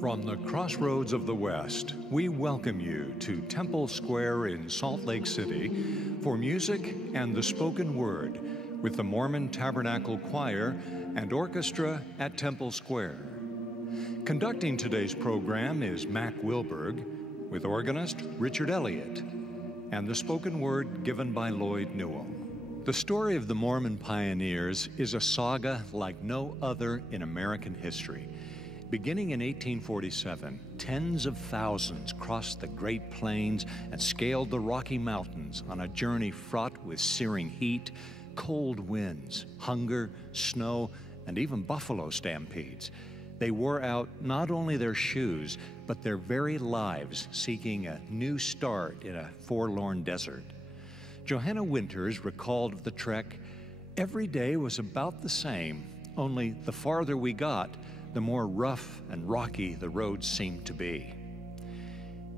From the crossroads of the West, we welcome you to Temple Square in Salt Lake City for music and the spoken word with the Mormon Tabernacle Choir and Orchestra at Temple Square. Conducting today's program is Mac Wilberg with organist Richard Elliott and the spoken word given by Lloyd Newell. The story of the Mormon pioneers is a saga like no other in American history. Beginning in 1847, tens of thousands crossed the Great Plains and scaled the Rocky Mountains on a journey fraught with searing heat, cold winds, hunger, snow, and even buffalo stampedes. They wore out not only their shoes, but their very lives seeking a new start in a forlorn desert. Johanna Winters recalled of the trek, "Every day was about the same, only the farther we got, the more rough and rocky the road seemed to be."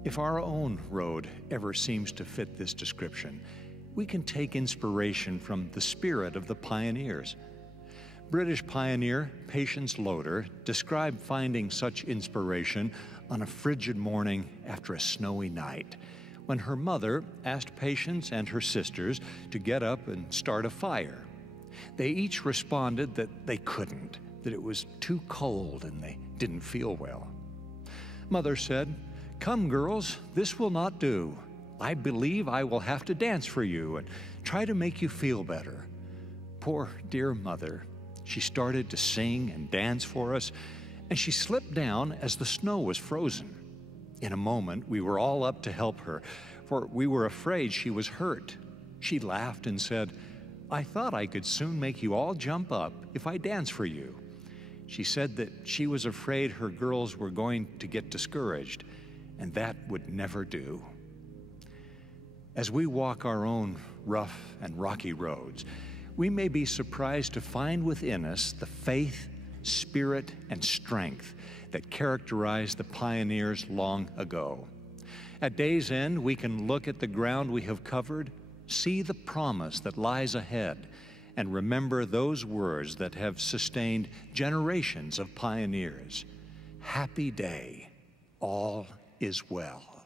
If our own road ever seems to fit this description, we can take inspiration from the spirit of the pioneers. British pioneer Patience Loader described finding such inspiration on a frigid morning after a snowy night, when her mother asked Patience and her sisters to get up and start a fire. They each responded that they couldn't, that it was too cold and they didn't feel well. Mother said, "Come, girls, this will not do. I believe I will have to dance for you and try to make you feel better." Poor dear mother. She started to sing and dance for us, and she slipped down as the snow was frozen. In a moment, we were all up to help her, for we were afraid she was hurt. She laughed and said, "I thought I could soon make you all jump up if I dance for you." She said that she was afraid her girls were going to get discouraged, and that would never do. As we walk our own rough and rocky roads, we may be surprised to find within us the faith, spirit, and strength that characterized the pioneers long ago. At day's end, we can look at the ground we have covered, see the promise that lies ahead, and remember those words that have sustained generations of pioneers. Happy day, all is well.